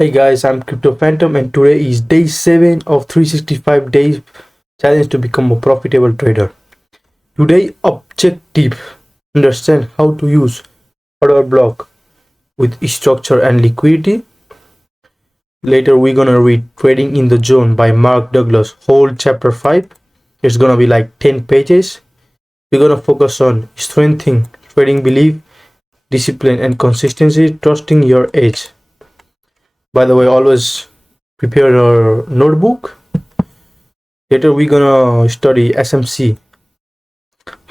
Hey guys, I'm Crypto Phantom and today is day 7 of 365 days challenge to become a profitable trader. Today objective: understand how to use order block with structure and liquidity. Later we're gonna read Trading in the Zone by Mark Douglas, whole chapter 5. It's gonna be like 10 pages. We're gonna focus on strengthening trading belief, discipline and consistency, trusting your edge. By the way, always prepare your notebook. Later we're gonna study SMC,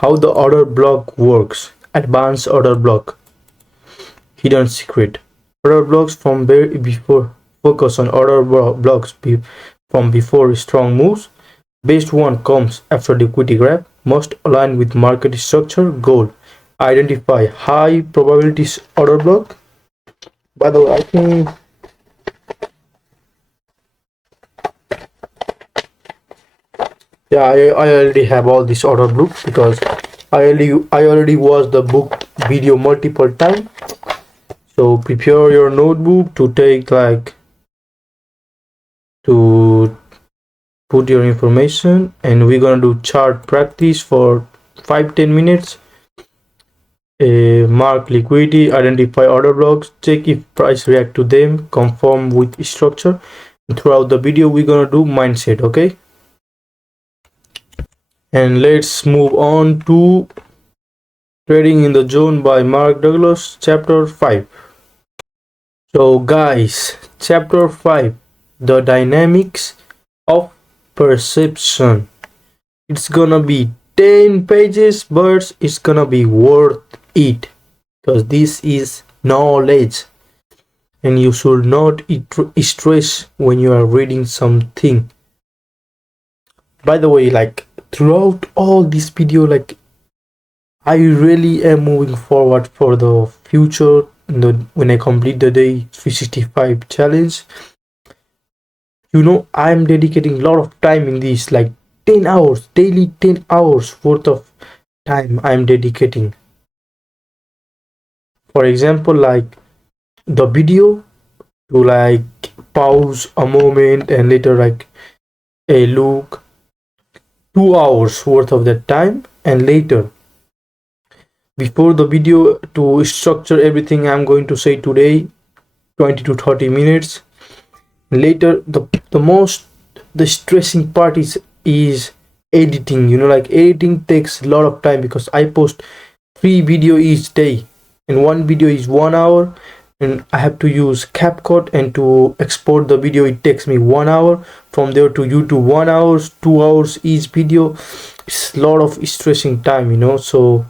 how the order block works, advanced order block, hidden secret. Order blocks from before focus on blocks from before strong moves. Best one comes after liquidity grab, must align with market structure goal. Identify high probabilities order block. By the way, I think yeah, I already have all this order book because I already watched the book video multiple times. So prepare your notebook to take like to put your information, and we're gonna do chart practice for 5-10 minutes. Mark liquidity, identify order blocks, check if price react to them, conform with structure. And throughout the video we're gonna do mindset, okay? And let's move on to Trading in the Zone by Mark Douglas, chapter 5. So guys, chapter 5, the dynamics of perception. It's gonna be 10 pages, but it's gonna be worth it because this is knowledge and you should not stress when you are reading something. By the way, like throughout all this video, like I really am moving forward for the future. When I complete the day 365 challenge, I'm dedicating a lot of time in this, like 10 hours daily, 10 hours worth of time I'm dedicating. For example, like the video to like pause a moment and later like a look, 2 hours worth of that time, and later before the video to structure everything I'm going to say today, 20 to 30 minutes. Later the most the stressing part is editing. Like editing takes a lot of time because I post 3 video each day, and one video is 1 hour, and I have to use CapCut, and to export the video it takes me 1 hour. From there to YouTube 1 hours, 2 hours each video. It's a lot of stressing time. So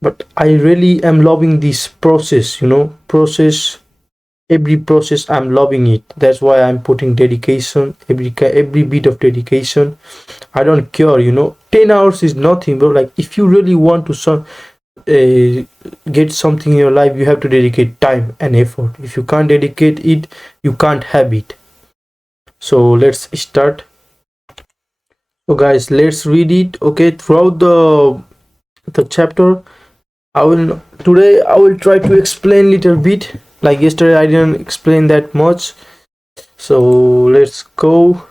but I really am loving this process. Every process I'm loving it. That's why I'm putting dedication, every bit of dedication. I don't care. 10 hours is nothing, bro. Like if you really want to get something in your life, you have to dedicate time and effort. If you can't dedicate it, you can't have it. So let's start. So guys, let's read it. Okay, throughout the chapter, I will try to explain little bit. Like yesterday I didn't explain that much. So let's go.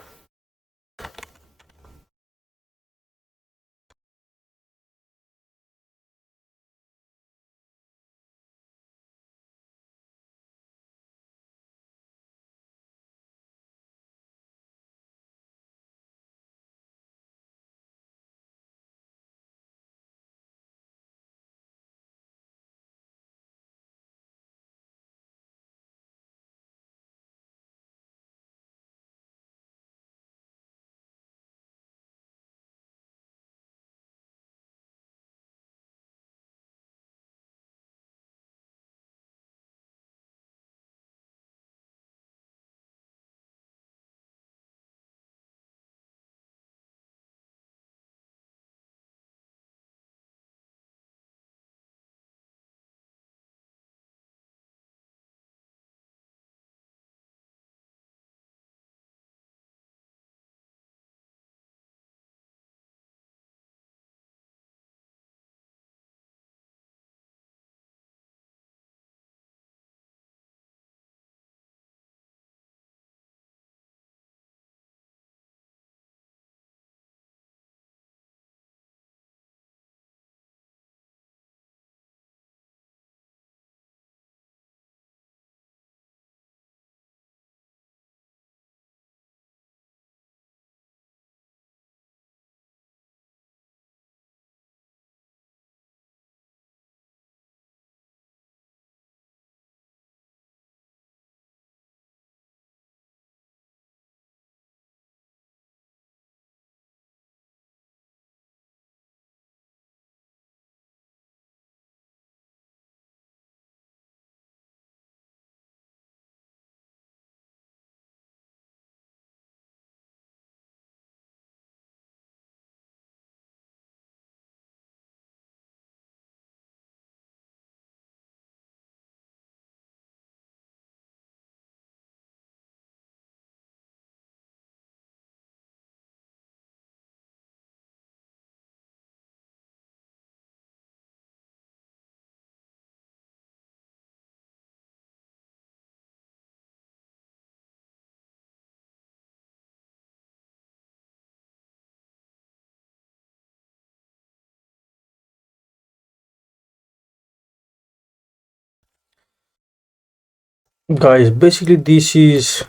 Guys, basically this is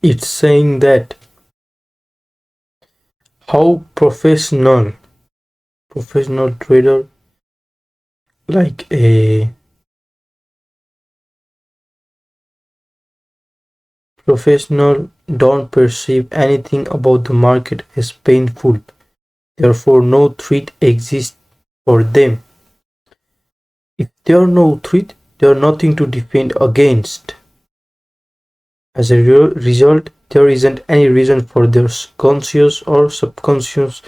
it's saying that how professional trader like a professional don't perceive anything about the market as painful, therefore no threat exists for them. If there are no threat, there are nothing to defend against. As a result, there isn't any reason for their conscious or subconscious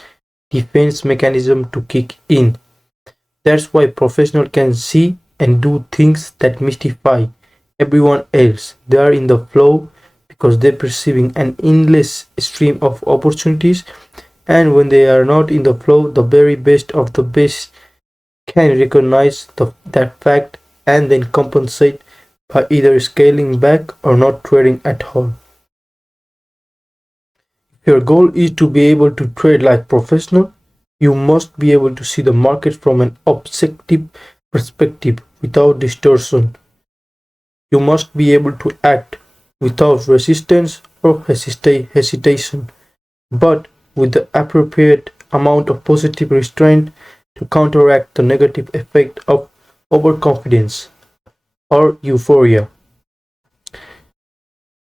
defense mechanism to kick in. That's why professionals can see and do things that mystify everyone else. They are in the flow because they're perceiving an endless stream of opportunities, and when they are not in the flow, the very best of the best can recognize that fact and then compensate by either scaling back or not trading at all. If your goal is to be able to trade like professional, you must be able to see the market from an objective perspective without distortion. You must be able to act without resistance or hesitation, but with the appropriate amount of positive restraint to counteract the negative effect of overconfidence or euphoria.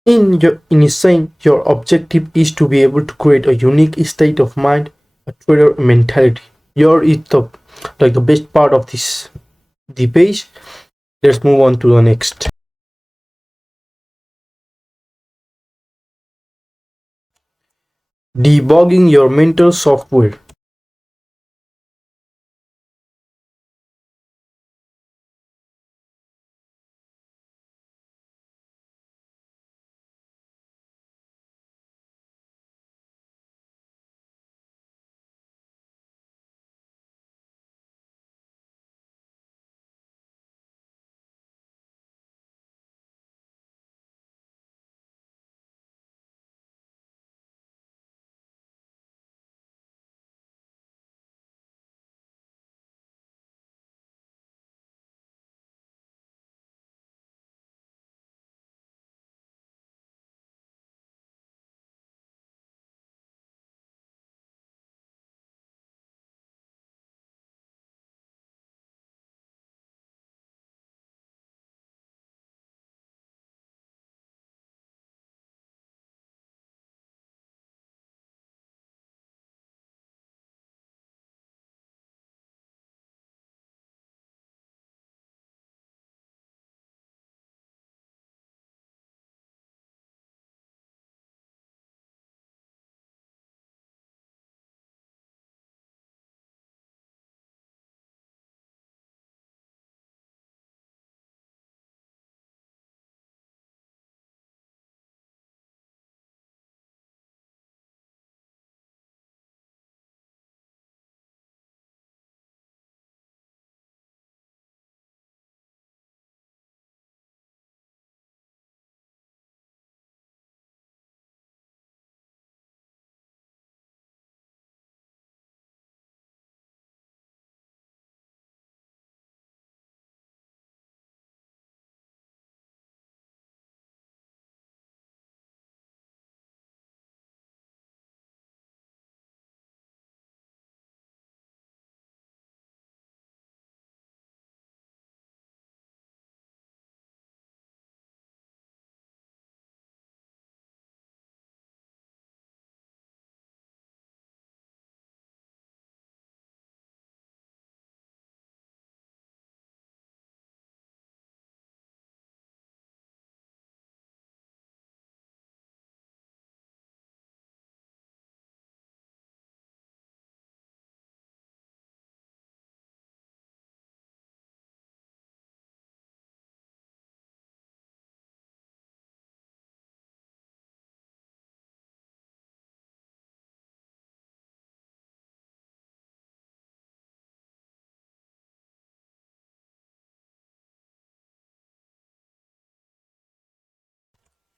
In saying your objective is to be able to create a unique state of mind, a trader mentality. Your is the best part of this the page. Let's move on to the next. Debugging your mental software.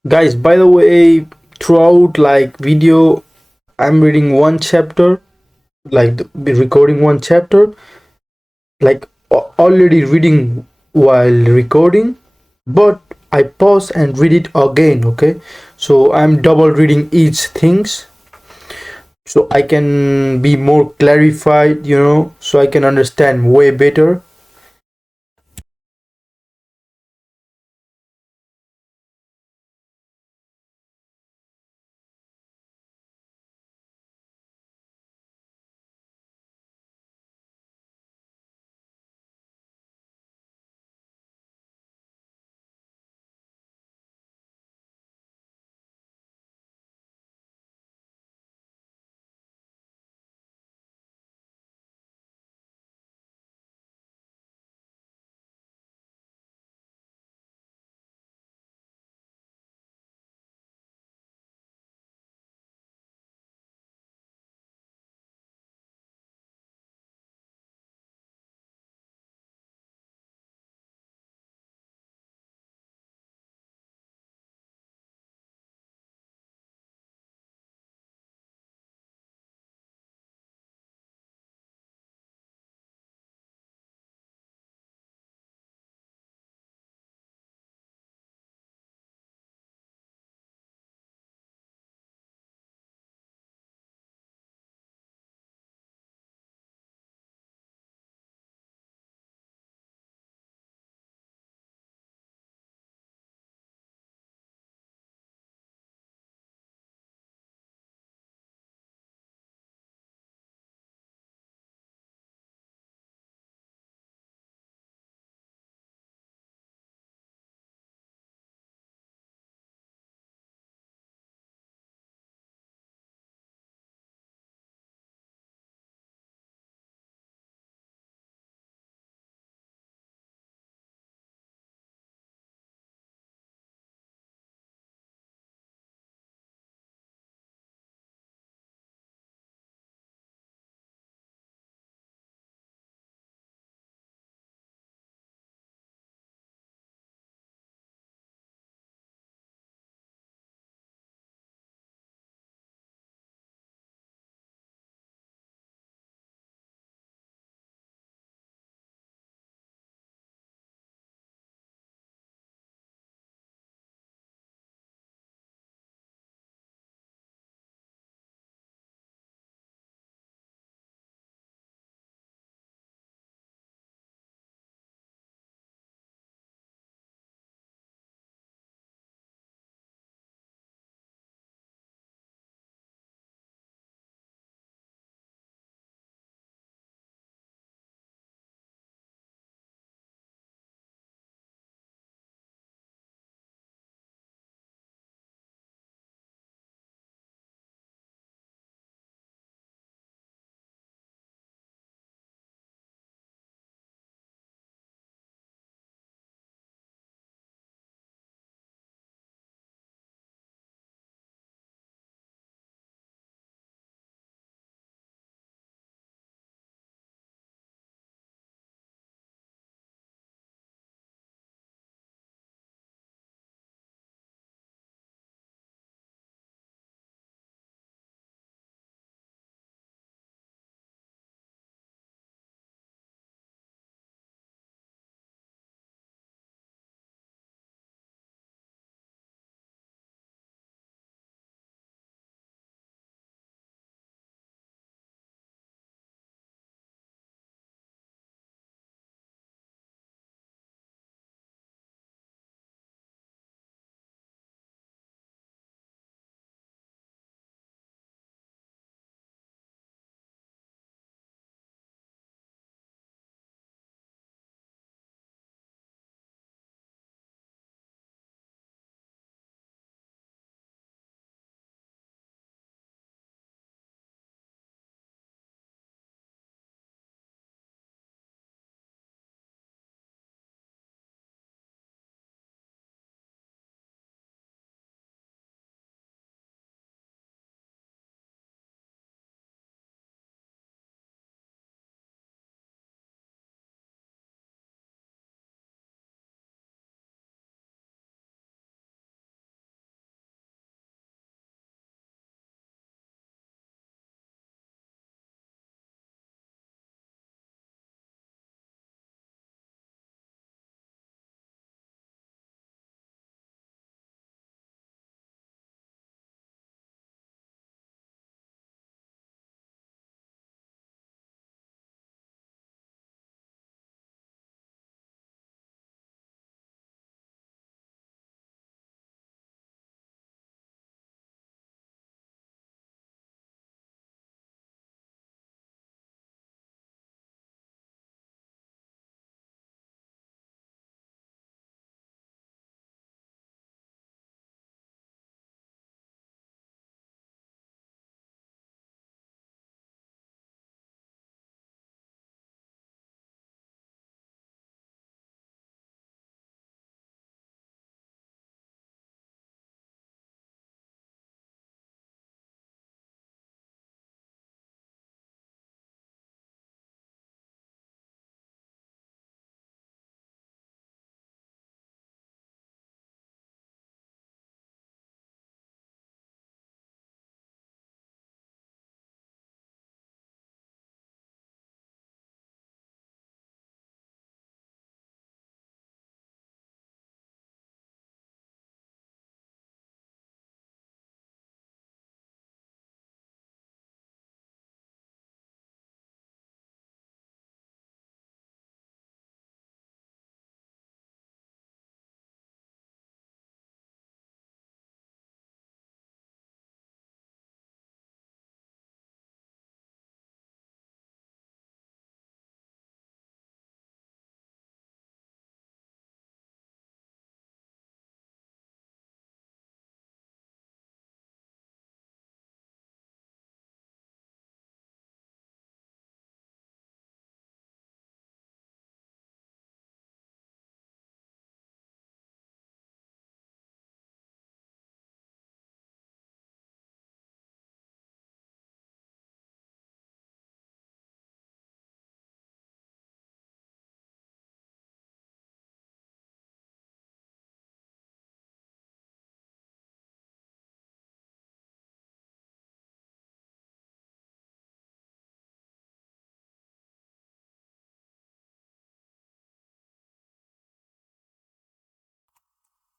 Guys, by the way, throughout like video, I'm reading one chapter, like recording one chapter, like already reading while recording. but I pause and read it again. Okay, so I'm double reading each things so I can be more clarified, so I can understand way better.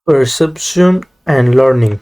perception and learning.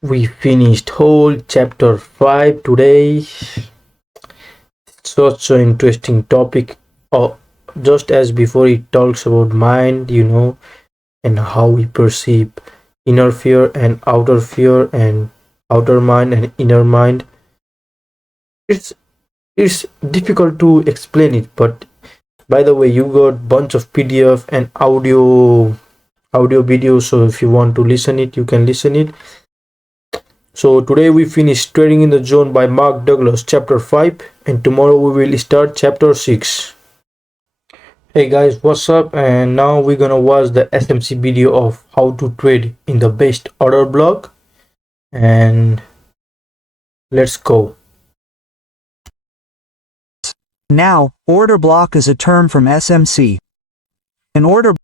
We finished whole chapter 5 today. Such an interesting topic. Just as before, it talks about mind, and how we perceive inner fear and outer mind and inner mind. It's it's difficult to explain it, but by the way, you got bunch of PDF and audio videos, so if you want to listen it, you can listen it. So today we finish Trading in the Zone by Mark Douglas chapter 5, and tomorrow we will start chapter 6. Hey guys, what's up? And now we're gonna watch the SMC video of how to trade in the best order block, and let's go. Now, order block is a term from SMC. An order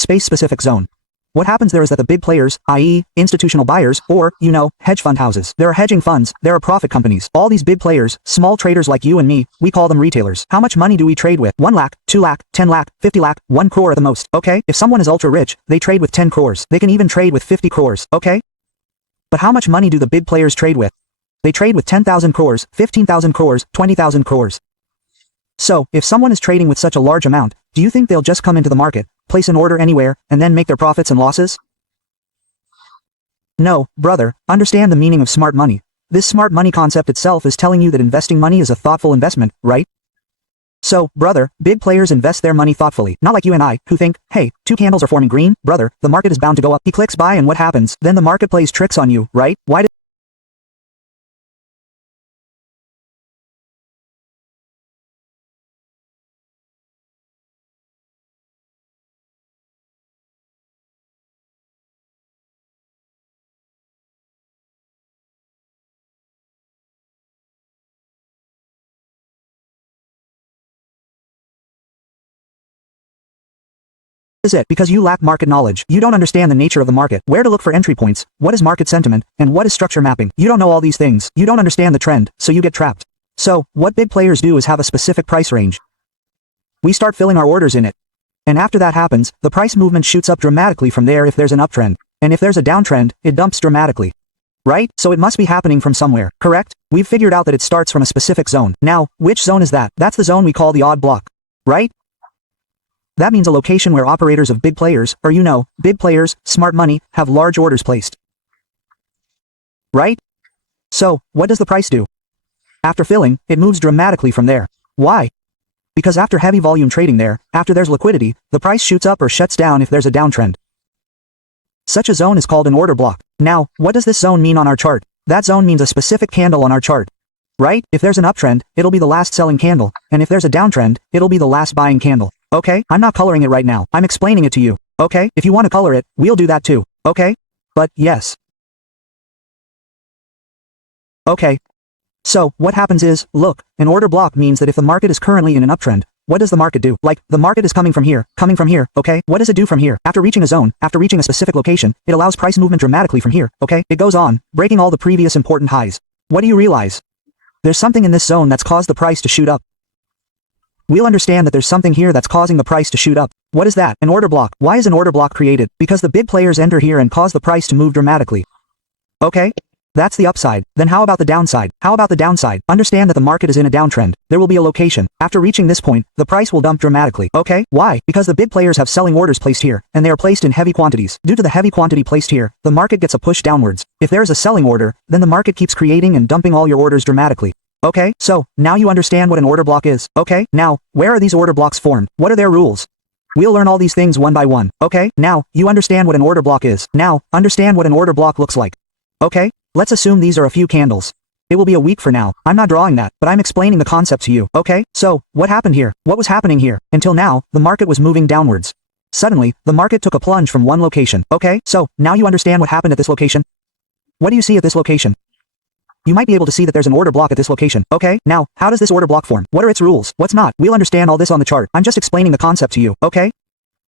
space-specific zone. What happens there is that the big players, i.e., institutional buyers, or, hedge fund houses. There are hedging funds, there are profit companies. All these big players, small traders like you and me, we call them retailers. How much money do we trade with? 1 lakh, 2 lakh, 10 lakh, 50 lakh, 1 crore at the most, okay? If someone is ultra rich, they trade with 10 crores. They can even trade with 50 crores, okay? But how much money do the big players trade with? They trade with 10,000 crores, 15,000 crores, 20,000 crores. So, if someone is trading with such a large amount, do you think they'll just come into the market, place an order anywhere, and then make their profits and losses? No, brother, understand the meaning of smart money. This smart money concept itself is telling you that investing money is a thoughtful investment, right? So, brother, big players invest their money thoughtfully, not like you and I, who think, hey, 2 candles are forming green, brother, the market is bound to go up. He clicks buy and what happens? Then the market plays tricks on you, right? Why is it? Because you lack market knowledge. You don't understand the nature of the market, where to look for entry points, what is market sentiment, and what is structure mapping. You don't know all these things. You don't understand the trend, so you get trapped. So, what big players do is have a specific price range. We start filling our orders in it. And after that happens, the price movement shoots up dramatically from there if there's an uptrend. And if there's a downtrend, it dumps dramatically. Right? So it must be happening from somewhere, correct? We've figured out that it starts from a specific zone. Now, which zone is that? That's the zone we call the odd block. Right? That means a location where operators of big players, or big players, smart money, have large orders placed. Right? So, what does the price do? After filling, it moves dramatically from there. Why? Because after heavy volume trading there, after there's liquidity, the price shoots up or shuts down if there's a downtrend. Such a zone is called an order block. Now, what does this zone mean on our chart? That zone means a specific candle on our chart. Right? If there's an uptrend, it'll be the last selling candle, and if there's a downtrend, it'll be the last buying candle. Okay? I'm not coloring it right now. I'm explaining it to you. Okay? If you want to color it, we'll do that too. Okay? But, yes. Okay. So, what happens is, look, an order block means that if the market is currently in an uptrend, what does the market do? Like, the market is coming from here, okay? What does it do from here? After reaching a zone, after reaching a specific location, it allows price movement dramatically from here, okay? It goes on, breaking all the previous important highs. What do you realize? There's something in this zone that's caused the price to shoot up. We'll understand that there's something here that's causing the price to shoot up. What is that? An order block. Why is an order block created? Because the big players enter here and cause the price to move dramatically. Okay? That's the upside. Then how about the downside? How about the downside? Understand that the market is in a downtrend. There will be a location. After reaching this point, the price will dump dramatically. Okay? Why? Because the big players have selling orders placed here, and they are placed in heavy quantities. Due to the heavy quantity placed here, the market gets a push downwards. If there is a selling order, then the market keeps creating and dumping all your orders dramatically. Okay? So, now you understand what an order block is. Okay? Now, where are these order blocks formed? What are their rules? We'll learn all these things one by one. Okay? Now, you understand what an order block is. Now, understand what an order block looks like. Okay? Let's assume these are a few candles. It will be a week for now. I'm not drawing that, but I'm explaining the concept to you. Okay? So, what happened here? What was happening here? Until now, the market was moving downwards. Suddenly, the market took a plunge from one location. Okay? So, now you understand what happened at this location? What do you see at this location? You might be able to see that there's an order block at this location. Okay? Now, how does this order block form? What are its rules? What's not? We'll understand all this on the chart. I'm just explaining the concept to you. Okay?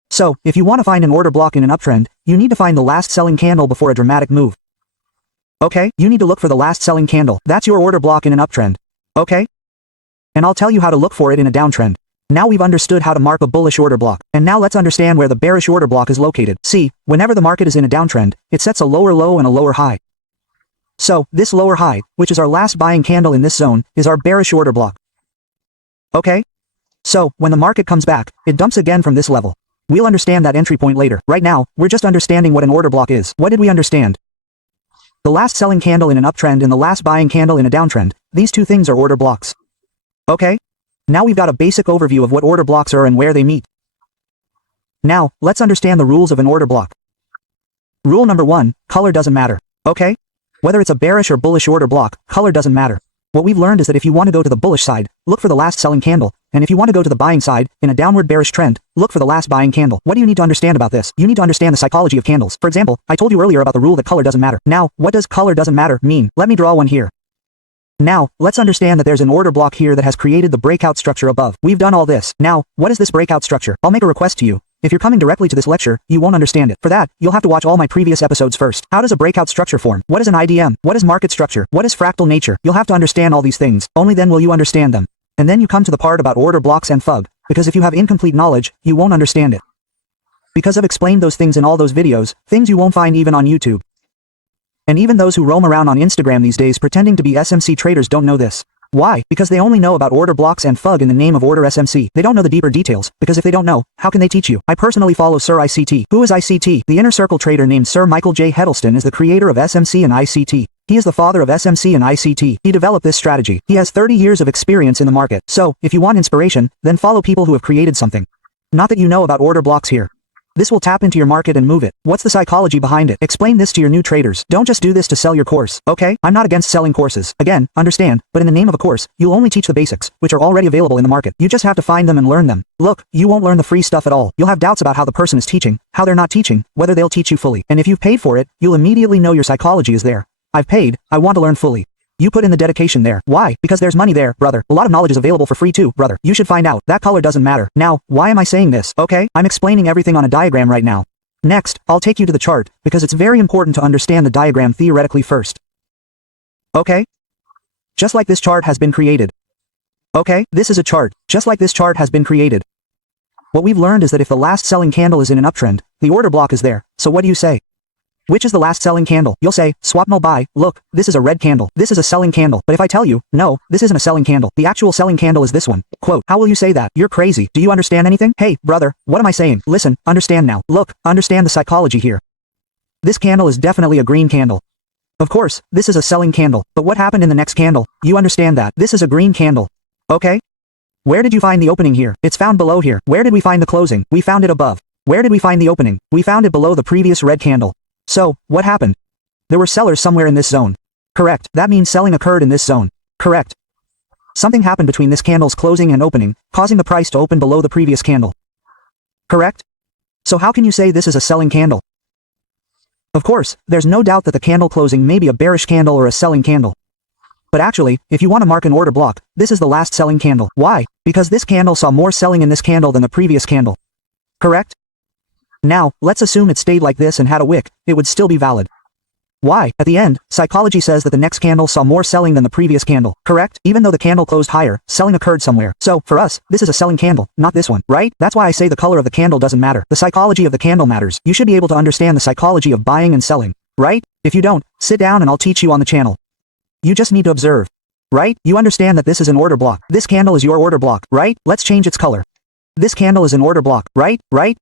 So, if you want to find an order block in an uptrend, you need to find the last selling candle before a dramatic move. Okay? You need to look for the last selling candle. That's your order block in an uptrend. Okay? And I'll tell you how to look for it in a downtrend. Now we've understood how to mark a bullish order block. And now let's understand where the bearish order block is located. See, whenever the market is in a downtrend, it sets a lower low and a lower high. So, this lower high, which is our last buying candle in this zone, is our bearish order block. Okay? So, when the market comes back, it dumps again from this level. We'll understand that entry point later. Right now, we're just understanding what an order block is. What did we understand? The last selling candle in an uptrend and the last buying candle in a downtrend. These two things are order blocks. Okay? Now we've got a basic overview of what order blocks are and where they meet. Now, let's understand the rules of an order block. Rule number 1, color doesn't matter. Okay? Whether it's a bearish or bullish order block, color doesn't matter. What we've learned is that if you want to go to the bullish side, look for the last selling candle, and if you want to go to the buying side, in a downward bearish trend, look for the last buying candle. What do you need to understand about this? You need to understand the psychology of candles. For example, I told you earlier about the rule that color doesn't matter. Now, what does color doesn't matter mean? Let me draw one here. Now, let's understand that there's an order block here that has created the breakout structure above. We've done all this. Now, what is this breakout structure? I'll make a request to you. If you're coming directly to this lecture, you won't understand it. For that, you'll have to watch all my previous episodes first. How does a breakout structure form? What is an IDM? What is market structure? What is fractal nature? You'll have to understand all these things. Only then will you understand them. And then you come to the part about order blocks and FUG, because if you have incomplete knowledge, you won't understand it. Because I've explained those things in all those videos, things you won't find even on YouTube. And even those who roam around on Instagram these days pretending to be SMC traders don't know this. Why? Because they only know about order blocks and FUG in the name of order SMC. They don't know the deeper details, because if they don't know, how can they teach you? I personally follow Sir ICT. Who is ICT? The inner circle trader named Sir Michael J. Heddleston is the creator of SMC and ICT. He is the father of SMC and ICT. He developed this strategy. He has 30 years of experience in the market. So, if you want inspiration, then follow people who have created something. Not that you know about order blocks here. This will tap into your market and move it. What's the psychology behind it? Explain this to your new traders. Don't just do this to sell your course, okay? I'm not against selling courses. Again, understand, but in the name of a course, you'll only teach the basics, which are already available in the market. You just have to find them and learn them. Look, you won't learn the free stuff at all. You'll have doubts about how the person is teaching, how they're not teaching, whether they'll teach you fully. And if you've paid for it, you'll immediately know your psychology is there. I've paid, I want to learn fully. You put in the dedication there. Why? Because there's money there, brother. A lot of knowledge is available for free too, brother. You should find out. That color doesn't matter. Now, why am I saying this? Okay, I'm explaining everything on a diagram right now. Next, I'll take you to the chart, because it's very important to understand the diagram theoretically first. Okay? Just like this chart has been created. Okay, this is a chart. Just like this chart has been created. What we've learned is that if the last selling candle is in an uptrend, the order block is there. So what do you say? Which is the last selling candle? You'll say, swap no buy, look, this is a red candle. This is a selling candle. But if I tell you, no, this isn't a selling candle. The actual selling candle is this one. Quote, how will you say that? You're crazy. Do you understand anything? Hey, brother, what am I saying? Listen, understand now. Look, understand the psychology here. This candle is definitely a green candle. Of course, this is a selling candle. But what happened in the next candle? You understand that. This is a green candle. Okay? Where did you find the opening here? It's found below here. Where did we find the closing? We found it above. Where did we find the opening? We found it below the previous red candle. So, what happened? There were sellers somewhere in this zone. Correct. That means selling occurred in this zone. Correct. Something happened between this candle's closing and opening, causing the price to open below the previous candle. Correct? So how can you say this is a selling candle? Of course, there's no doubt that the candle closing may be a bearish candle or a selling candle. But actually, if you want to mark an order block, this is the last selling candle. Why? Because this candle saw more selling in this candle than the previous candle. Correct? Now, let's assume it stayed like this and had a wick, it would still be valid. Why? At the end, psychology says that the next candle saw more selling than the previous candle, correct? Even though the candle closed higher, selling occurred somewhere. So, for us, this is a selling candle, not this one, right? That's why I say the color of the candle doesn't matter. The psychology of the candle matters. You should be able to understand the psychology of buying and selling, right? If you don't, sit down and I'll teach you on the channel. You just need to observe, right? You understand that this is an order block. This candle is your order block, right? Let's change its color. This candle is an order block, right? Right?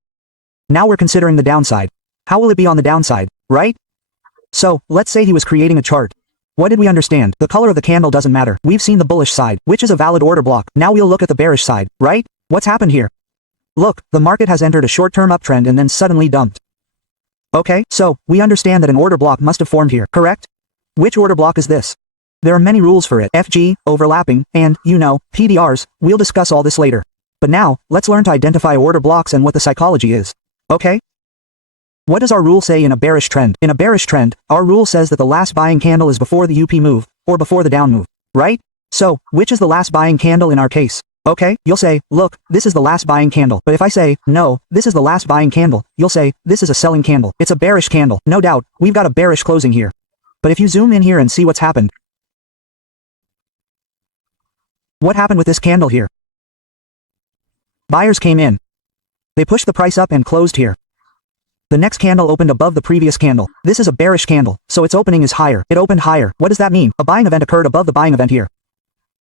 Now we're considering the downside. How will it be on the downside, right? So, let's say he was creating a chart. What did we understand? The color of the candle doesn't matter. We've seen the bullish side, which is a valid order block. Now we'll look at the bearish side, right? What's happened here? Look, the market has entered a short-term uptrend and then suddenly dumped. Okay, so, we understand that an order block must have formed here, correct? Which order block is this? There are many rules for it. FG, overlapping, and, PDRs. We'll discuss all this later. But now, let's learn to identify order blocks and what the psychology is. Okay? What does our rule say in a bearish trend? In a bearish trend, our rule says that the last buying candle is before the UP move, or before the down move, right? So, which is the last buying candle in our case? Okay, you'll say, look, this is the last buying candle. But if I say, no, this is the last buying candle, you'll say, this is a selling candle. It's a bearish candle. No doubt, we've got a bearish closing here. But if you zoom in here and see what's happened. What happened with this candle here? Buyers came in. They pushed the price up and closed here. The next candle opened above the previous candle. This is a bearish candle, so its opening is higher. It opened higher. What does that mean? A buying event occurred above the buying event here.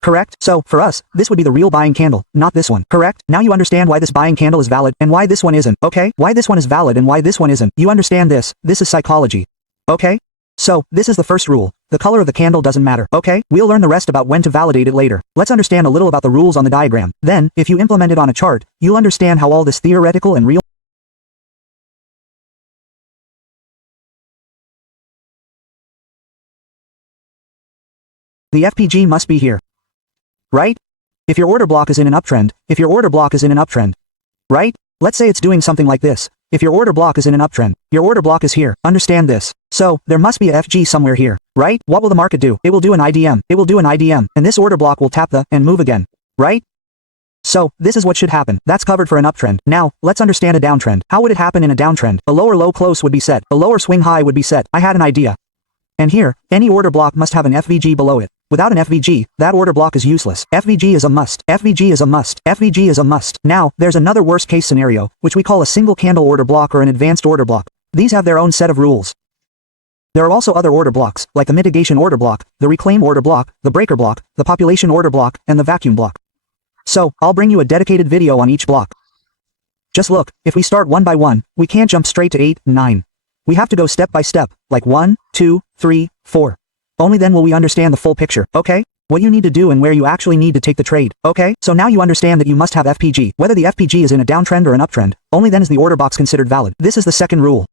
Correct? So, for us, this would be the real buying candle, not this one. Correct? Now you understand why this buying candle is valid, and why this one isn't, okay? Why this one is valid and why this one isn't. You understand this. This is psychology. Okay? So, this is the first rule. The color of the candle doesn't matter, okay? We'll learn the rest about when to validate it later. Let's understand a little about the rules on the diagram. Then, if you implement it on a chart, you'll understand how all this theoretical and real the FPG must be here. Right? If your order block is in an uptrend, if your order block is in an uptrend. Right? Let's say it's doing something like this. If your order block is in an uptrend, your order block is here. Understand this. So, there must be a FG somewhere here. Right? What will the market do? It will do an IDM. It will do an IDM. And this order block will tap the and move again. Right? So, this is what should happen. That's covered for an uptrend. Now, let's understand a downtrend. How would it happen in a downtrend? A lower low close would be set. A lower swing high would be set. I had an idea. And here, any order block must have an FVG below it. Without an FVG, that order block is useless. FVG is a must. FVG is a must. FVG is a must. Now, there's another worst case scenario, which we call a single candle order block or an advanced order block. These have their own set of rules. There are also other order blocks, like the mitigation order block, the reclaim order block, the breaker block, the population order block, and the vacuum block. So, I'll bring you a dedicated video on each block. Just look, if we start one by one, we can't jump straight to 8, 9. We have to go step by step, like 1, 2, 3, 4. Only then will we understand the full picture, okay? What you need to do and where you actually need to take the trade, okay? So now you understand that you must have FPG. Whether the FPG is in a downtrend or an uptrend, only then is the order box considered valid. This is the second rule.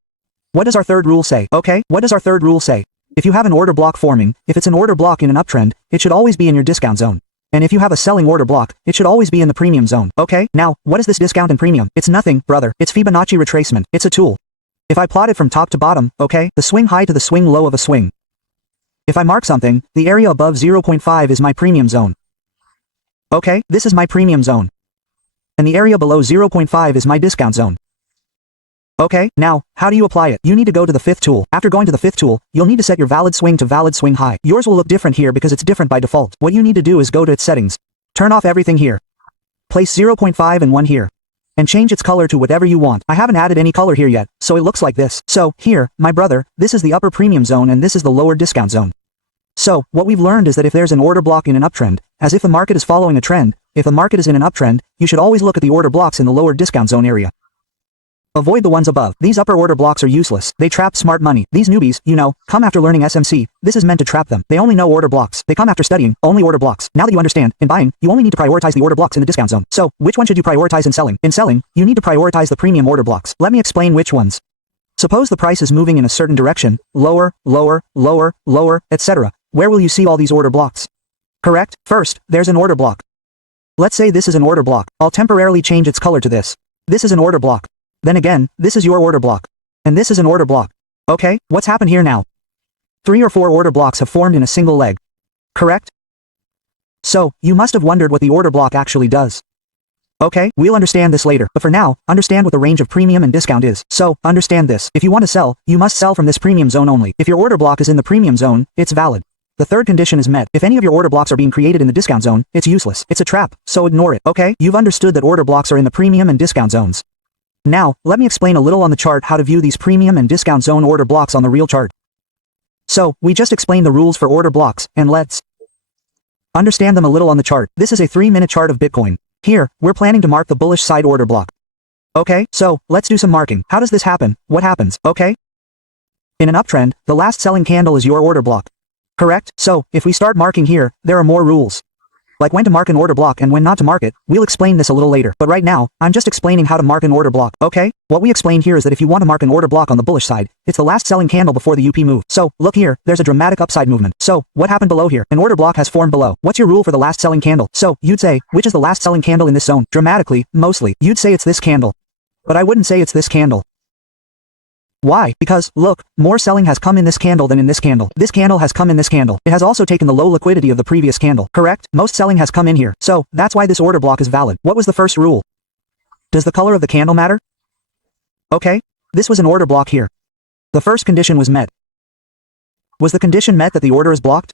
What does our third rule say, okay? What does our third rule say? If you have an order block forming, if it's an order block in an uptrend, it should always be in your discount zone. And if you have a selling order block, it should always be in the premium zone, okay? Now, what is this discount and premium? It's nothing, brother. It's Fibonacci retracement. It's a tool. If I plot it from top to bottom, okay, the swing high to the swing low of a swing. If I mark something, the area above 0.5 is my premium zone. Okay, this is my premium zone. And the area below 0.5 is my discount zone. Okay, now, how do you apply it? You need to go to the fifth tool. After going to the fifth tool, you'll need to set your valid swing to valid swing high. Yours will look different here because it's different by default. What you need to do is go to its settings. Turn off everything here. Place 0.5 and 1 here. And change its color to whatever you want. I haven't added any color here yet, so it looks like this. So, here, my brother, this is the upper premium zone and this is the lower discount zone. So, what we've learned is that if there's an order block in an uptrend, as if the market is following a trend, if the market is in an uptrend, you should always look at the order blocks in the lower discount zone area. Avoid the ones above. These upper order blocks are useless. They trap smart money. These newbies, you know, come after learning SMC. This is meant to trap them. They only know order blocks. They come after studying only order blocks. Now that you understand, in buying, you only need to prioritize the order blocks in the discount zone. So, which one should you prioritize in selling? In selling, you need to prioritize the premium order blocks. Let me explain which ones. Suppose the price is moving in a certain direction, lower, lower, lower, lower, etc. Where will you see all these order blocks? Correct? First, there's an order block. Let's say this is an order block. I'll temporarily change its color to this. This is an order block. Then again, this is your order block. And this is an order block. Okay, what's happened here now? 3 or 4 order blocks have formed in a single leg. Correct? So, you must have wondered what the order block actually does. Okay, we'll understand this later, but for now, understand what the range of premium and discount is. So, understand this. If you want to sell, you must sell from this premium zone only. If your order block is in the premium zone, it's valid. The third condition is met. If any of your order blocks are being created in the discount zone, it's useless. It's a trap, so ignore it. Okay, you've understood that order blocks are in the premium and discount zones. Now, let me explain a little on the chart how to view these premium and discount zone order blocks on the real chart. So, we just explained the rules for order blocks, and let's understand them a little on the chart. This is a 3-minute chart of Bitcoin. Here, we're planning to mark the bullish side order block. Okay, so, let's do some marking. How does this happen? What happens? Okay? In an uptrend, the last selling candle is your order block. Correct? So, if we start marking here, there are more rules. Like when to mark an order block and when not to mark it. We'll explain this a little later. But right now, I'm just explaining how to mark an order block, okay? What we explain here is that if you want to mark an order block on the bullish side, it's the last selling candle before the UP move. So, look here, there's a dramatic upside movement. So, what happened below here? An order block has formed below. What's your rule for the last selling candle? So, you'd say, which is the last selling candle in this zone? Dramatically, mostly. You'd say it's this candle. But I wouldn't say it's this candle. Why? Because, look, more selling has come in this candle than in this candle. This candle has come in this candle. It has also taken the low liquidity of the previous candle. Correct? Most selling has come in here. So, that's why this order block is valid. What was the first rule? Does the color of the candle matter? Okay. This was an order block here. The first condition was met. Was the condition met that the order is blocked?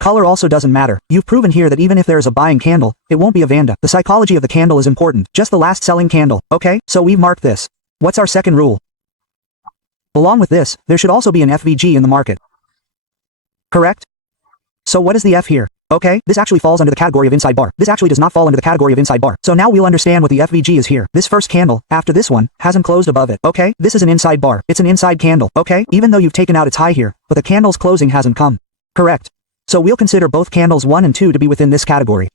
Color also doesn't matter. You've proven here that even if there is a buying candle, it won't be a Vanda. The psychology of the candle is important. Just the last selling candle. Okay? So we've marked this. What's our second rule? Along with this, there should also be an FVG in the market. Correct? So what is the F here? Okay, this actually falls under the category of inside bar. This actually does not fall under the category of inside bar. So now we'll understand what the FVG is here. This first candle, after this one, hasn't closed above it. Okay, this is an inside bar. It's an inside candle. Okay, even though you've taken out its high here, but the candle's closing hasn't come. Correct. So we'll consider both candles 1 and 2 to be within this category.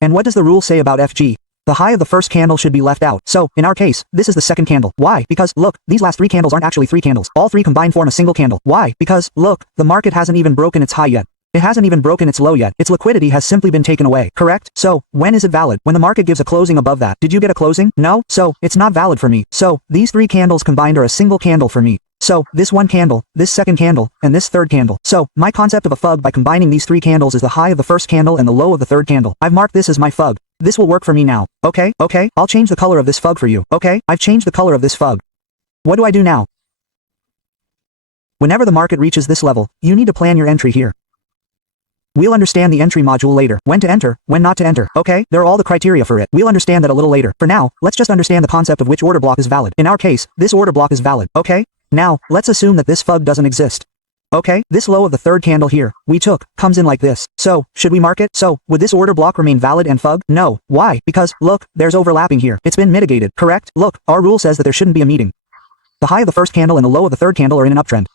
And what does the rule say about FG? The high of the first candle should be left out. So, in our case, this is the second candle. Why? Because, look, these last 3 candles aren't actually 3 candles. All 3 combined form a single candle. Why? Because, look, the market hasn't even broken its high yet. It hasn't even broken its low yet. Its liquidity has simply been taken away. Correct? So, when is it valid? When the market gives a closing above that. Did you get a closing? No? So, it's not valid for me. So, these 3 candles combined are a single candle for me. So, this one candle, this second candle, and this third candle. So, my concept of a FUG by combining these 3 candles is the high of the first candle and the low of the third candle. I've marked this as my FUG. This will work for me now. Okay? I'll change the color of this FUG for you. Okay? I've changed the color of this FUG. What do I do now? Whenever the market reaches this level, you need to plan your entry here. We'll understand the entry module later. When to enter, when not to enter. Okay? There are all the criteria for it. We'll understand that a little later. For now, let's just understand the concept of which order block is valid. In our case, this order block is valid. Okay? Now, let's assume that this FUG doesn't exist. Okay, this low of the third candle here, we took, comes in like this. So, should we mark it? So, would this order block remain valid and FUG? No. Why? Because, look, there's overlapping here. It's been mitigated. Correct? Look, our rule says that there shouldn't be a meeting. The high of the first candle and the low of the third candle are in an uptrend.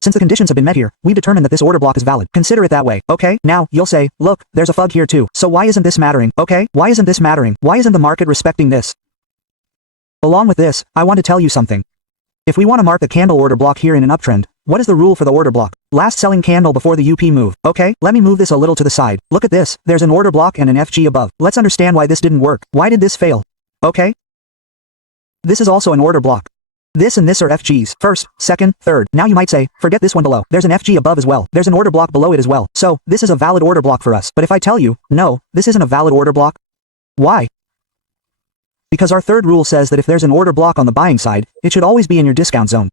Since the conditions have been met here, we've determined that this order block is valid. Consider it that way. Okay? Now, you'll say, look, there's a FUG here too. So why isn't this mattering? Okay? Why isn't this mattering? Why isn't the market respecting this? Along with this, I want to tell you something. If we want to mark the candle order block here in an uptrend, what is the rule for the order block? Last selling candle before the UP move. Okay, let me move this a little to the side. Look at this, there's an order block and an FG above. Let's understand why this didn't work. Why did this fail? Okay? This is also an order block. This and this are FGs. First, second, third. Now you might say, forget this one below. There's an FG above as well. There's an order block below it as well. So, this is a valid order block for us. But if I tell you, no, this isn't a valid order block. Why? Because our third rule says that if there's an order block on the buying side, it should always be in your discount zone.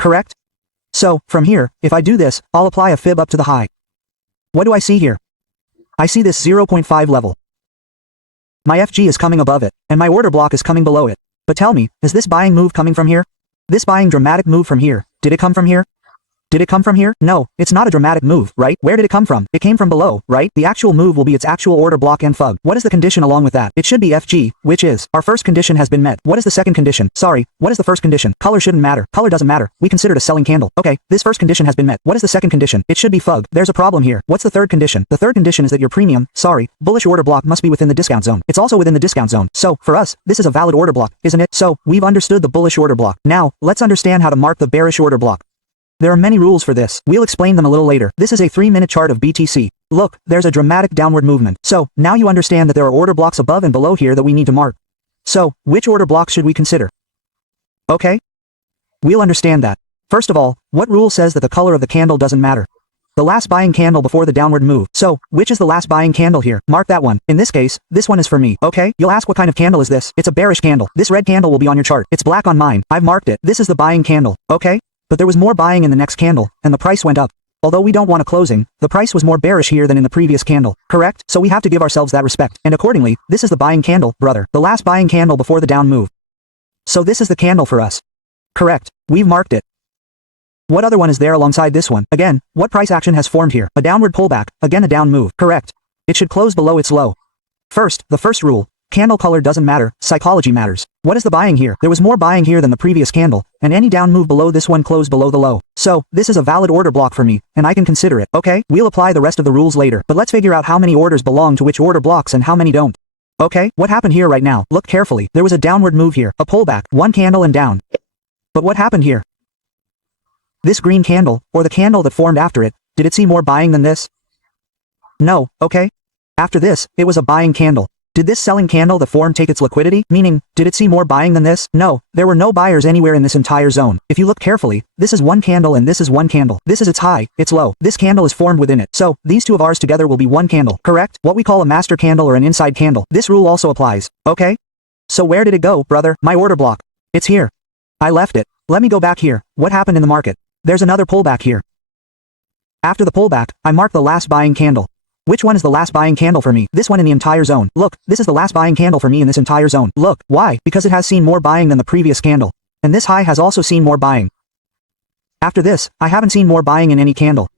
Correct? So, from here, if I do this, I'll apply a fib up to the high. What do I see here? I see this 0.5 level. My FG is coming above it, and my order block is coming below it. But tell me, is this buying move coming from here? This buying dramatic move from here, did it come from here? Did it come from here? No, it's not a dramatic move, right? Where did it come from? It came from below, right? The actual move will be its actual order block and FUG. What is the condition along with that? It should be FG, which is, our first condition has been met. What is the second condition? Sorry, what is the first condition? Color shouldn't matter. Color doesn't matter. We considered a selling candle. Okay, this first condition has been met. What is the second condition? It should be FUG. There's a problem here. What's the third condition? The third condition is that your premium, bullish order block must be within the discount zone. It's also within the discount zone. So, for us, this is a valid order block, isn't it? So, we've understood the bullish order block. Now, let's understand how to mark the bearish order block. There are many rules for this. We'll explain them a little later. This is a 3-minute chart of BTC. Look, there's a dramatic downward movement. So, now you understand that there are order blocks above and below here that we need to mark. So, which order block should we consider? Okay? We'll understand that. First of all, what rule says that the color of the candle doesn't matter? The last buying candle before the downward move. So, which is the last buying candle here? Mark that one. In this case, this one is for me. Okay? You'll ask what kind of candle is this? It's a bearish candle. This red candle will be on your chart. It's black on mine. I've marked it. This is the buying candle. Okay? But there was more buying in the next candle, and the price went up. Although we don't want a closing, the price was more bearish here than in the previous candle. Correct? So we have to give ourselves that respect. And accordingly, this is the buying candle, brother. The last buying candle before the down move. So this is the candle for us. Correct. We've marked it. What other one is there alongside this one? Again, what price action has formed here? A downward pullback, again a down move. Correct. It should close below its low. First, the first rule. Candle color doesn't matter, psychology matters. What is the buying here? There was more buying here than the previous candle, and any down move below this one closed below the low. So, this is a valid order block for me, and I can consider it. Okay? We'll apply the rest of the rules later, but let's figure out how many orders belong to which order blocks and how many don't. Okay? What happened here right now? Look carefully. There was a downward move here, a pullback, one candle and down. But what happened here? This green candle, or the candle that formed after it, did it see more buying than this? No, okay? After this, it was a buying candle. Did this selling candle that formed take its liquidity? Meaning, did it see more buying than this? No, there were no buyers anywhere in this entire zone. If you look carefully, this is one candle and this is one candle. This is its high, its low. This candle is formed within it. So, these two of ours together will be one candle. Correct? What we call a master candle or an inside candle. This rule also applies. Okay? So where did it go, brother? My order block. It's here. I left it. Let me go back here. What happened in the market? There's another pullback here. After the pullback, I mark the last buying candle. Which one is the last buying candle for me? This one in the entire zone. Look, this is the last buying candle for me in this entire zone. Look, why? Because it has seen more buying than the previous candle. And this high has also seen more buying. After this, I haven't seen more buying in any candle.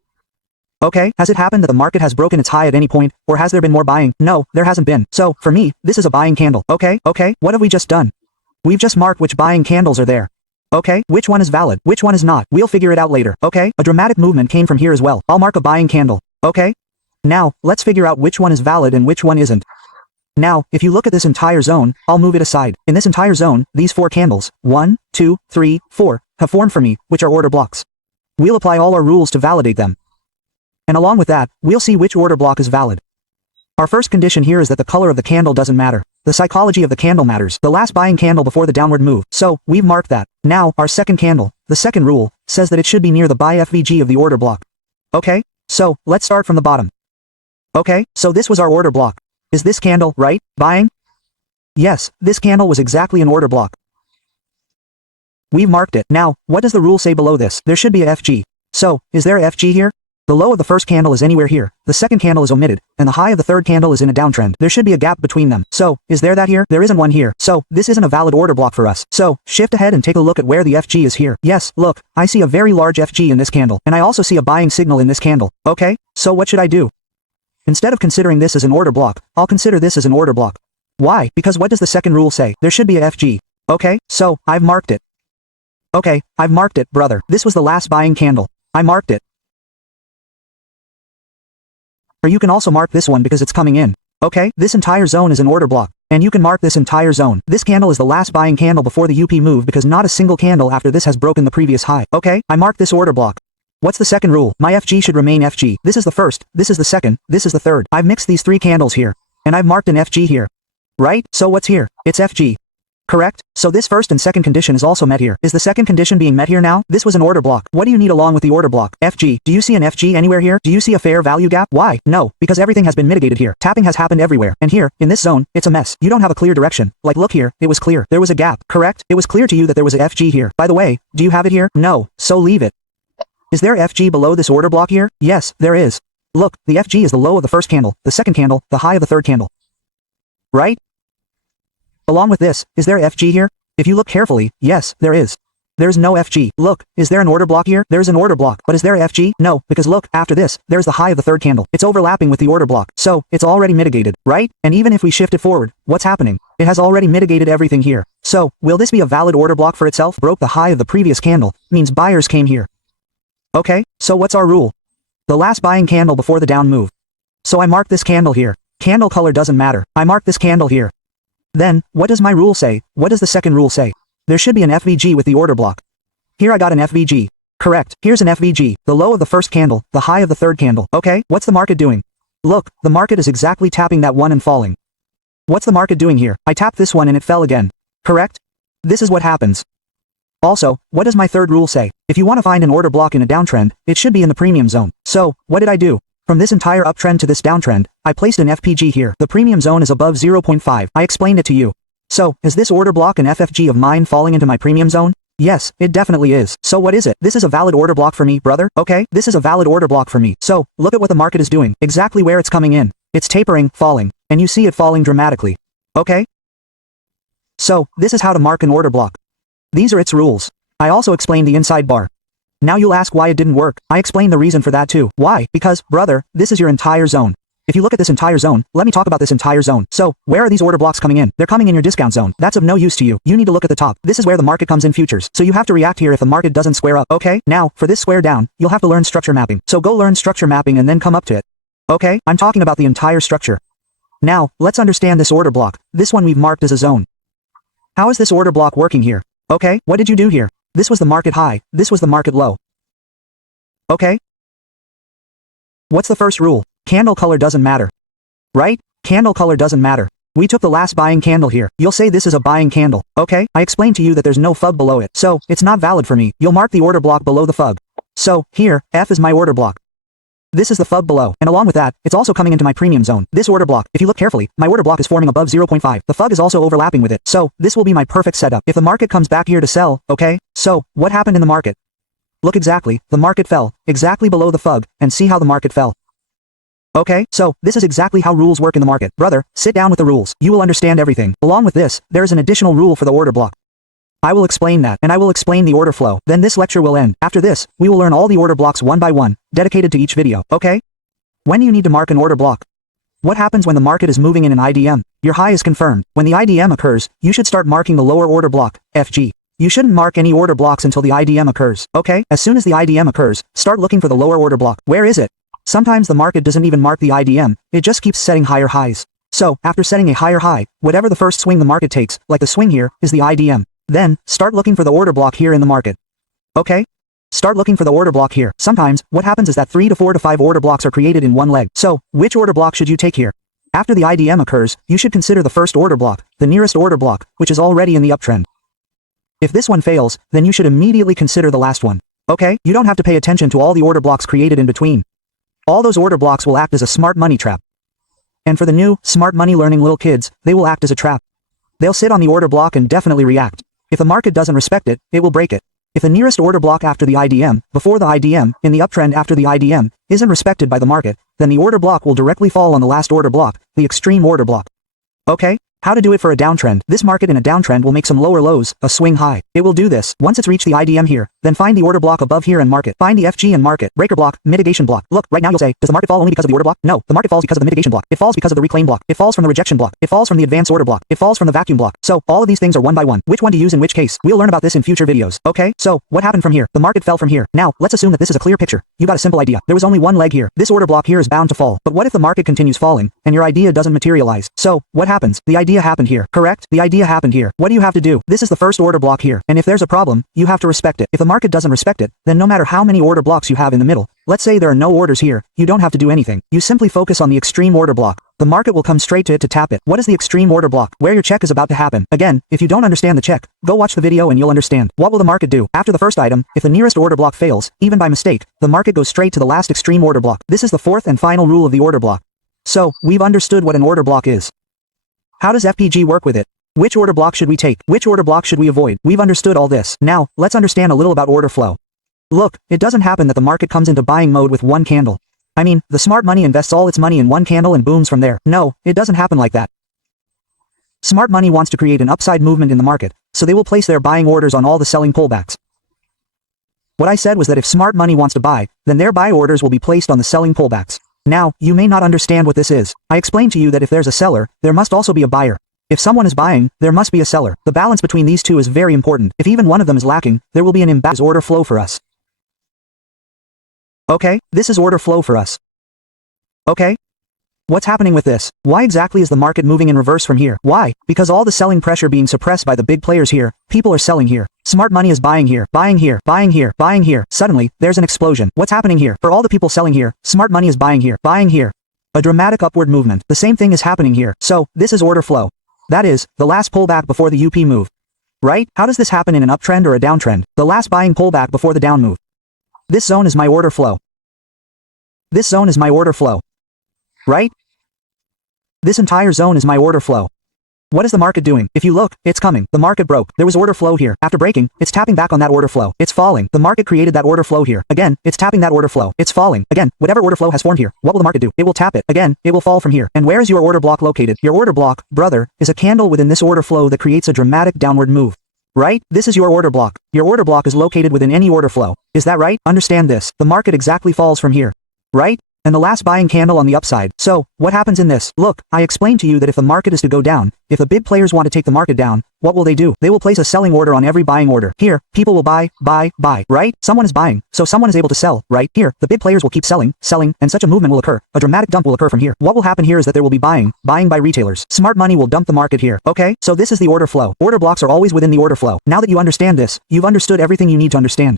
Okay, has it happened that the market has broken its high at any point, or has there been more buying? No, there hasn't been. So, for me, this is a buying candle. Okay, what have we just done? We've just marked which buying candles are there. Okay, which one is valid, which one is not, we'll figure it out later. Okay, a dramatic movement came from here as well. I'll mark a buying candle. Okay? Now, let's figure out which one is valid and which one isn't. Now, if you look at this entire zone, I'll move it aside. In this entire zone, these 4 candles, 1, 2, 3, 4, have formed for me, which are order blocks. We'll apply all our rules to validate them. And along with that, we'll see which order block is valid. Our first condition here is that the color of the candle doesn't matter. The psychology of the candle matters. The last buying candle before the downward move. So, we've marked that. Now, our second candle, the second rule, says that it should be near the buy FVG of the order block. Okay? So, let's start from the bottom. Okay, so this was our order block. Is this candle, right, buying? Yes, this candle was exactly an order block. We've marked it. Now, what does the rule say below this? There should be a FG. So, is there a FG here? The low of the first candle is anywhere here, the second candle is omitted, and the high of the third candle is in a downtrend. There should be a gap between them. So, is there that here? There isn't one here. So, this isn't a valid order block for us. So, shift ahead and take a look at where the FG is here. Yes, look, I see a very large FG in this candle, and I also see a buying signal in this candle. Okay, so what should I do? Instead of considering this as an order block, I'll consider this as an order block. Why? Because what does the second rule say? There should be a FG. Okay, so, I've marked it. Okay, I've marked it, brother. This was the last buying candle. I marked it. Or you can also mark this one because it's coming in. Okay, this entire zone is an order block. And you can mark this entire zone. This candle is the last buying candle before the UP move because not a single candle after this has broken the previous high. Okay, I marked this order block. What's the second rule? My FG should remain FG. This is the first, this is the second, this is the third. I've mixed these 3 candles here. And I've marked an FG here. Right? So what's here? It's FG. Correct? So this first and second condition is also met here. Is the second condition being met here now? This was an order block. What do you need along with the order block? FG. Do you see an FG anywhere here? Do you see a fair value gap? Why? No, because everything has been mitigated here. Tapping has happened everywhere. And here, in this zone, it's a mess. You don't have a clear direction. Like look here, it was clear. There was a gap. Correct? It was clear to you that there was a FG here. By the way, do you have it here? No. So leave it. Is there FG below this order block here? Yes, there is. Look, the FG is the low of the first candle, the second candle, the high of the third candle. Right? Along with this, is there FG here? If you look carefully, yes, there is. There's no FG. Look, is there an order block here? There's an order block. But is there FG? No, because look, after this, there's the high of the third candle. It's overlapping with the order block. So, it's already mitigated, right? And even if we shift it forward, what's happening? It has already mitigated everything here. So, will this be a valid order block for itself? Broke the high of the previous candle, means buyers came here. Okay, so what's our rule? The last buying candle before the down move. So I mark this candle here. Candle color doesn't matter. I mark this candle here. Then, what does my rule say? What does the second rule say? There should be an FVG with the order block. Here I got an FVG. Correct. Here's an FVG. The low of the first candle, the high of the third candle. Okay, what's the market doing? Look, the market is exactly tapping that one and falling. What's the market doing here? I tapped this one and it fell again. Correct? This is what happens. Also, what does my third rule say? If you want to find an order block in a downtrend, it should be in the premium zone. So, what did I do? From this entire uptrend to this downtrend, I placed an FPG here. The premium zone is above 0.5. I explained it to you. So, is this order block an FFG of mine falling into my premium zone? Yes, it definitely is. So what is it? This is a valid order block for me, brother. Okay, this is a valid order block for me. So, look at what the market is doing. Exactly where it's coming in. It's tapering, falling. And you see it falling dramatically. Okay? So, this is how to mark an order block. These are its rules. I also explained the inside bar. Now you'll ask why it didn't work. I explained the reason for that too. Why? Because, brother, this is your entire zone. If you look at this entire zone, let me talk about this entire zone. So, where are these order blocks coming in? They're coming in your discount zone. That's of no use to you. You need to look at the top. This is where the market comes in futures. So you have to react here if the market doesn't square up. Okay? Now, for this square down, you'll have to learn structure mapping. So go learn structure mapping and then come up to it. Okay? I'm talking about the entire structure. Now, let's understand this order block. This one we've marked as a zone. How is this order block working here? Okay, what did you do here? This was the market high. This was the market low. Okay? What's the first rule? Candle color doesn't matter. Right? Candle color doesn't matter. We took the last buying candle here. You'll say this is a buying candle. Okay? I explained to you that there's no FUG below it. So, it's not valid for me. You'll mark the order block below the FUG. So, here, F is my order block. This is the FUG below, and along with that, it's also coming into my premium zone. This order block, if you look carefully, my order block is forming above 0.5. The FUG is also overlapping with it. So, this will be my perfect setup. If the market comes back here to sell, okay? So, what happened in the market? Look exactly, the market fell, exactly below the FUG, and see how the market fell. Okay, so, this is exactly how rules work in the market. Brother, sit down with the rules. You will understand everything. Along with this, there is an additional rule for the order block. I will explain that, and I will explain the order flow. Then this lecture will end. After this, we will learn all the order blocks one by one, dedicated to each video, okay? When you need to mark an order block. What happens when the market is moving in an IDM? Your high is confirmed. When the IDM occurs, you should start marking the lower order block, FG. You shouldn't mark any order blocks until the IDM occurs, okay? As soon as the IDM occurs, start looking for the lower order block. Where is it? Sometimes the market doesn't even mark the IDM, it just keeps setting higher highs. So, after setting a higher high, whatever the first swing the market takes, like the swing here, is the IDM. Then, start looking for the order block here in the market. Okay? Start looking for the order block here. Sometimes, what happens is that 3 to 4 to 5 order blocks are created in one leg. So, which order block should you take here? After the IDM occurs, you should consider the first order block, the nearest order block, which is already in the uptrend. If this one fails, then you should immediately consider the last one. Okay? You don't have to pay attention to all the order blocks created in between. All those order blocks will act as a smart money trap. And for the new, smart money learning little kids, they will act as a trap. They'll sit on the order block and definitely react. If the market doesn't respect it, it will break it. If the nearest order block after the IDM, before the IDM, in the uptrend after the IDM, isn't respected by the market, then the order block will directly fall on the last order block, the extreme order block. Okay? How to do it for a downtrend. This market in a downtrend will make some lower lows, a swing high. It will do this. Once it's reached the IDM here, then find the order block above here and mark it. Find the FG and mark it. Breaker block, mitigation block. Look, right now you'll say, does the market fall only because of the order block? No, the market falls because of the mitigation block. It falls because of the reclaim block. It falls from the rejection block. It falls from the advance order block. It falls from the vacuum block. So, all of these things are one by one. Which one to use in which case? We'll learn about this in future videos. Okay? So, what happened from here? The market fell from here. Now, let's assume that this is a clear picture. You got a simple idea. There was only one leg here. This order block here is bound to fall. But what if the market continues falling, and your idea doesn't materialize? So, what happens? The idea happened here. Correct? The idea happened here. What do you have to do? This is the first order block here, and if there's a problem, you have to respect it. If the market doesn't respect it, then no matter how many order blocks you have in the middle, let's say there are no orders here, you don't have to do anything. You simply focus on the extreme order block. The market will come straight to it to tap it. What is the extreme order block? Where your check is about to happen. Again, if you don't understand the check, go watch the video and you'll understand. What will the market do? After the first item, if the nearest order block fails, even by mistake, the market goes straight to the last extreme order block. This is the fourth and final rule of the order block. So, we've understood what an order block is. How does FPG work with it? Which order block should we take? Which order block should we avoid? We've understood all this. Now, let's understand a little about order flow. Look, it doesn't happen that the market comes into buying mode with one candle. I mean, the smart money invests all its money in one candle and booms from there. No, it doesn't happen like that. Smart money wants to create an upside movement in the market, so they will place their buying orders on all the selling pullbacks. What I said was that if smart money wants to buy, then their buy orders will be placed on the selling pullbacks. Now, you may not understand what this is. I explained to you that if there's a seller, there must also be a buyer. If someone is buying, there must be a seller. The balance between these two is very important. If even one of them is lacking, there will be an imbalance. Order flow for us. Okay, this is order flow for us. Okay? What's happening with this? Why exactly is the market moving in reverse from here? Why? Because all the selling pressure being suppressed by the big players here, people are selling here. Smart money is buying here, buying here, buying here, buying here. Suddenly, there's an explosion. What's happening here? For all the people selling here, smart money is buying here, buying here. A dramatic upward movement. The same thing is happening here. So, this is order flow. That is, the last pullback before the UP move. Right? How does this happen in an uptrend or a downtrend? The last buying pullback before the down move. This zone is my order flow. This zone is my order flow. Right? This entire zone is my order flow. What is the market doing? If you look, it's coming. The market broke. There was order flow here. After breaking, it's tapping back on that order flow. It's falling. The market created that order flow here. Again, it's tapping that order flow. It's falling. Again, whatever order flow has formed here, what will the market do? It will tap it. Again, it will fall from here. And where is your order block located? Your order block, brother, is a candle within this order flow that creates a dramatic downward move. Right? This is your order block. Your order block is located within any order flow. Is that right? Understand this. The market exactly falls from here. Right? And the last buying candle on the upside. So, what happens in this? Look, I explained to you that if the market is to go down, if the big players want to take the market down, what will they do? They will place a selling order on every buying order. Here, people will buy, right? Someone is buying, so someone is able to sell, right? Here, the big players will keep selling, and such a movement will occur. A dramatic dump will occur from here. What will happen here is that there will be buying by retailers. Smart money will dump the market here. Okay? So this is the order flow. Order blocks are always within the order flow. Now that you understand this, you've understood everything you need to understand.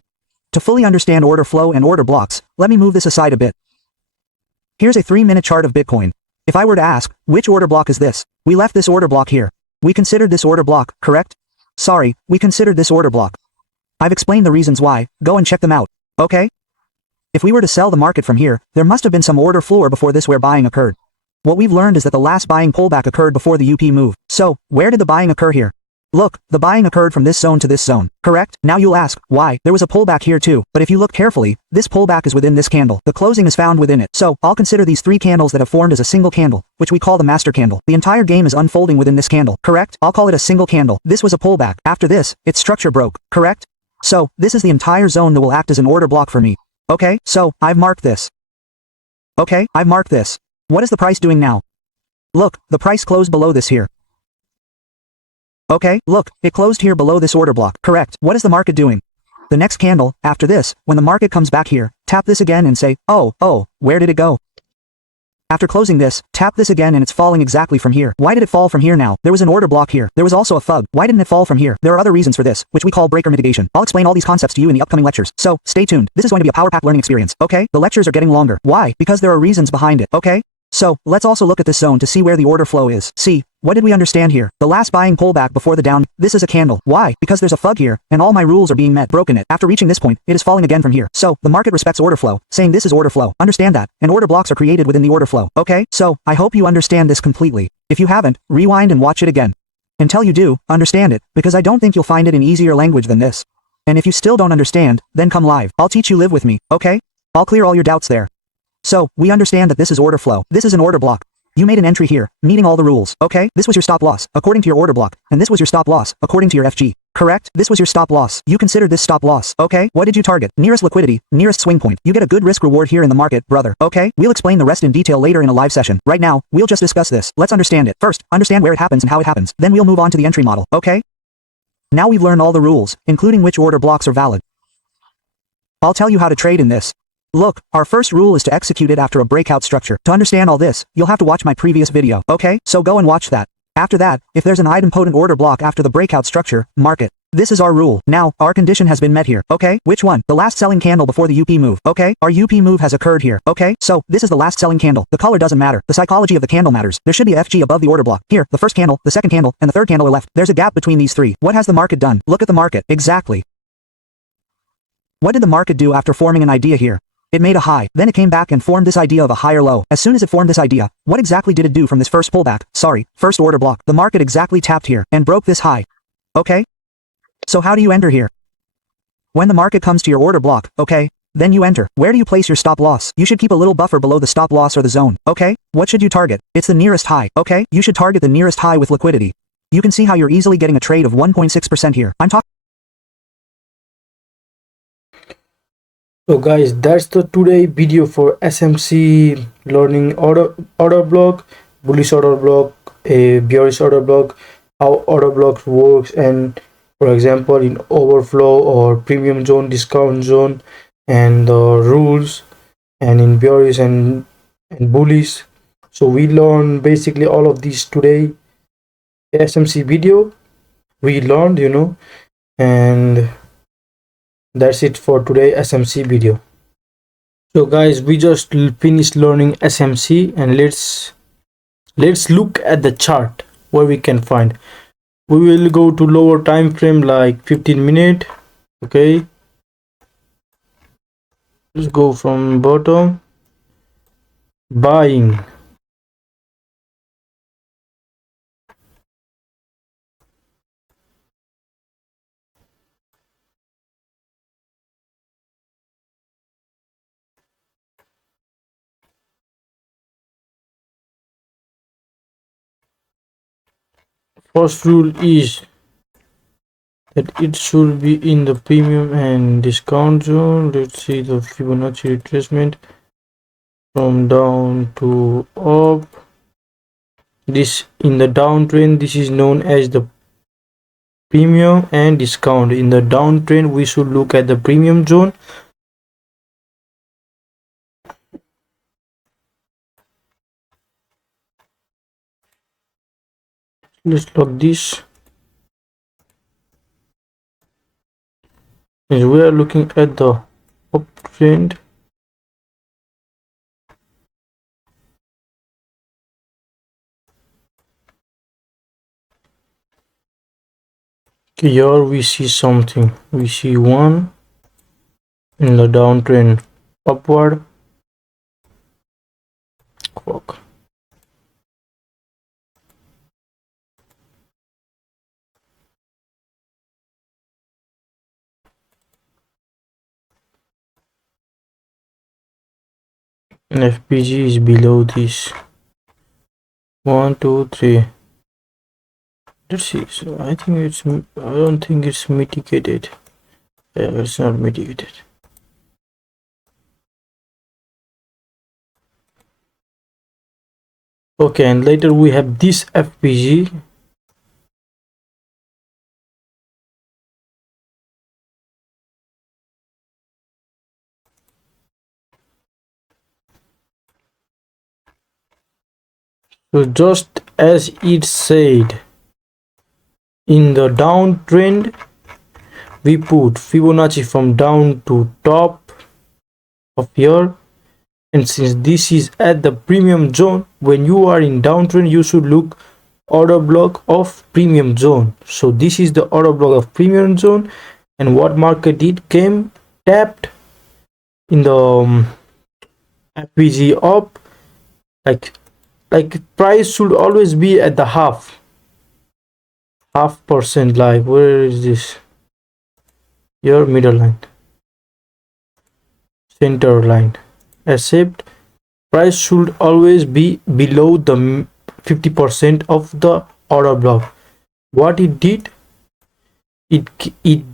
To fully understand order flow and order blocks, let me move this aside a bit. Here's a 3-minute chart of Bitcoin. If I were to ask, which order block is this? We left this order block here. We considered this order block, correct? Sorry, we considered this order block. I've explained the reasons why, go and check them out, okay? If we were to sell the market from here, there must have been some order floor before this where buying occurred. What we've learned is that the last buying pullback occurred before the UP move. So, where did the buying occur here? Look, the buying occurred from this zone to this zone, correct? Now you'll ask, why? There was a pullback here too, but if you look carefully, this pullback is within this candle. The closing is found within it. So, I'll consider these three candles that have formed as a single candle, which we call the master candle. The entire game is unfolding within this candle, correct? I'll call it a single candle. This was a pullback. After this, its structure broke, correct? So, this is the entire zone that will act as an order block for me. Okay, so, I've marked this. Okay, I've marked this. What is the price doing now? Look, the price closed below this here. Okay, look, it closed here below this order block, correct? What is the market doing? The next candle, after this, when the market comes back here, tap this again and say, oh, where did it go? After closing this, tap this again and it's falling exactly from here. Why did it fall from here now? There was an order block here. There was also a FUG. Why didn't it fall from here? There are other reasons for this, which we call breaker mitigation. I'll explain all these concepts to you in the upcoming lectures. So, stay tuned. This is going to be a power-packed learning experience, okay? The lectures are getting longer. Why? Because there are reasons behind it, okay? So, let's also look at this zone to see where the order flow is. See, what did we understand here? The last buying pullback before the down, this is a candle. Why? Because there's a FUG here, and all my rules are being met. Broken it. After reaching this point, it is falling again from here. So, the market respects order flow, saying this is order flow. Understand that, and order blocks are created within the order flow, okay? So, I hope you understand this completely. If you haven't, rewind and watch it again. Until you do, understand it, because I don't think you'll find it in easier language than this. And if you still don't understand, then come live. I'll teach you live with me, okay? I'll clear all your doubts there. So, we understand that this is order flow. This is an order block. You made an entry here, meeting all the rules, okay? This was your stop loss, according to your order block, and this was your stop loss, according to your FG. Correct? This was your stop loss. You considered this stop loss, okay? What did you target? Nearest liquidity, nearest swing point. You get a good risk reward here in the market, brother, okay? We'll explain the rest in detail later in a live session. Right now, we'll just discuss this. Let's understand it. First, understand where it happens and how it happens. Then we'll move on to the entry model, okay? Now we've learned all the rules, including which order blocks are valid. I'll tell you how to trade in this. Look, our first rule is to execute it after a breakout structure. To understand all this, you'll have to watch my previous video, okay? So go and watch that. After that, if there's an idempotent order block after the breakout structure, mark it. This is our rule. Now, our condition has been met here, okay? Which one? The last selling candle before the UP move, okay? Our UP move has occurred here, okay? So, this is the last selling candle. The color doesn't matter. The psychology of the candle matters. There should be a FG above the order block. Here, the first candle, the second candle, and the third candle are left. There's a gap between these three. What has the market done? Look at the market. Exactly. What did the market do after forming an idea here? It made a high, then it came back and formed this idea of a higher low. As soon as it formed this idea, what exactly did it do from this first pullback? First order block. The market exactly tapped here, and broke this high. Okay? So how do you enter here? When the market comes to your order block, okay? Then you enter. Where do you place your stop loss? You should keep a little buffer below the stop loss or the zone, okay? What should you target? It's the nearest high, okay? You should target the nearest high with liquidity. You can see how you're easily getting a trade of 1.6% here. I'm talking. So guys, that's the today video for SMC learning order block, bullish order block, a bearish order block, how order blocks works, and for example in overflow or premium zone, discount zone, and the rules, and in bearish and bullish. So we learned basically all of these today. SMC video we learned, and that's it for today SMC video. So guys, we just finished learning SMC, and let's look at the chart where we can find. We will go to lower time frame like 15 minute. Okay, let's go from bottom. Buying. First rule is that it should be in the premium and discount zone. Let's see the Fibonacci retracement from down to up. This in the downtrend, this is known as the premium and discount. In the downtrend, we should look at the premium zone. Let's lock this. As we are looking at the uptrend, here we see something. We see one in the downtrend upward. Fuck. FPG is below this. 1, 2, 3. Let's see. So I think it's. I don't think it's mitigated. Yeah, it's not mitigated. Okay, and later we have this FPG. So just as it said, in the downtrend, we put Fibonacci from down to top of here. And since this is at the premium zone, when you are in downtrend, you should look order block of premium zone. So this is the order block of premium zone, and what market did came tapped in the FVG up, like price should always be at the half percent. Like, where is this? Your middle line, center line, except price should always be below the 50% of the order block. What it did, it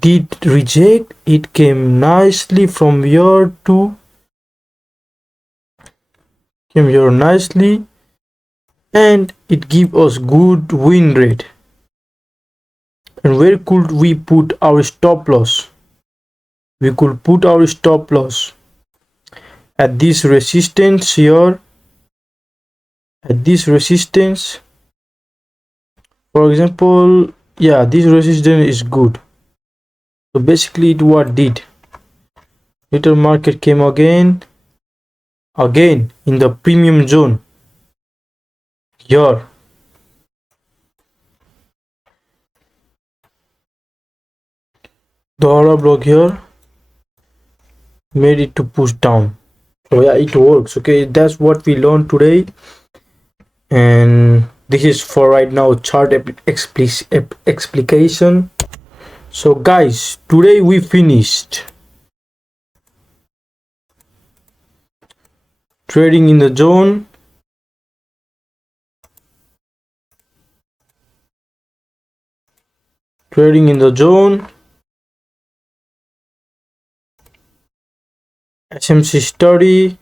did reject. It came nicely from here to came here nicely, and it give us good win rate. And where could we put our stop loss? We could put our stop loss at this resistance here, at this resistance, for example. Yeah, this resistance is good. So basically it what did, little market came again in the premium zone here. The order block here made it to push down. So yeah, it works. Okay, that's what we learned today, and this is for right now chart explication. So guys, today we finished trading in the zone, SMC study,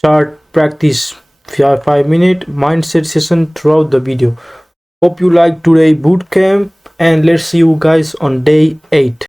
chart practice 5-minute mindset session throughout the video. Hope you like today bootcamp, and let's see you guys on day 8.